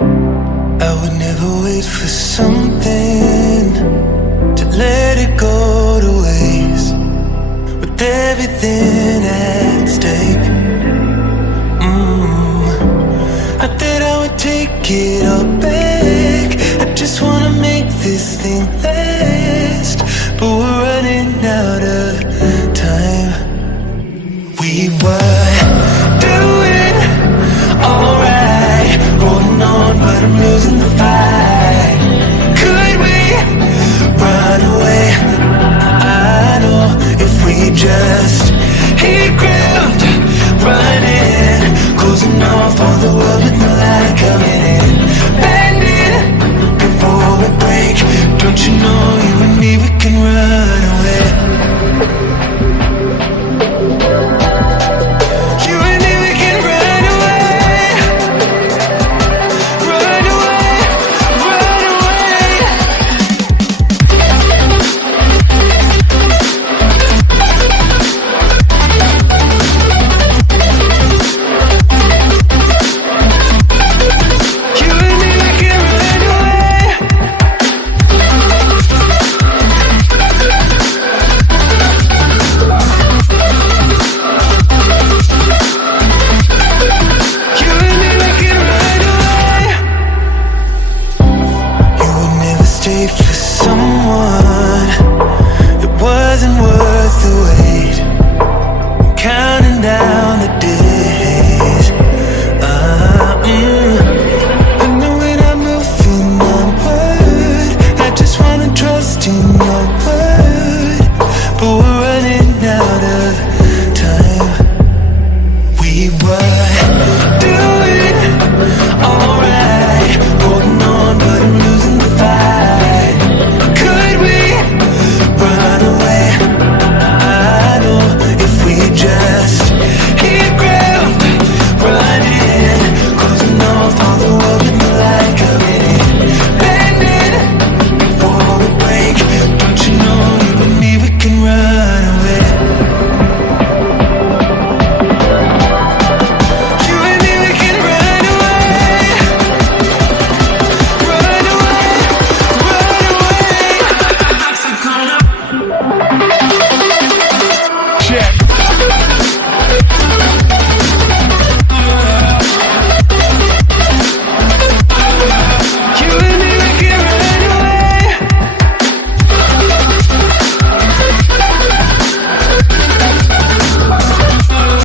I would never wait for something to let it go to waste. With everything at stake, not that I would take it all back. I just wanna make this thing last. But we're running out of time. We were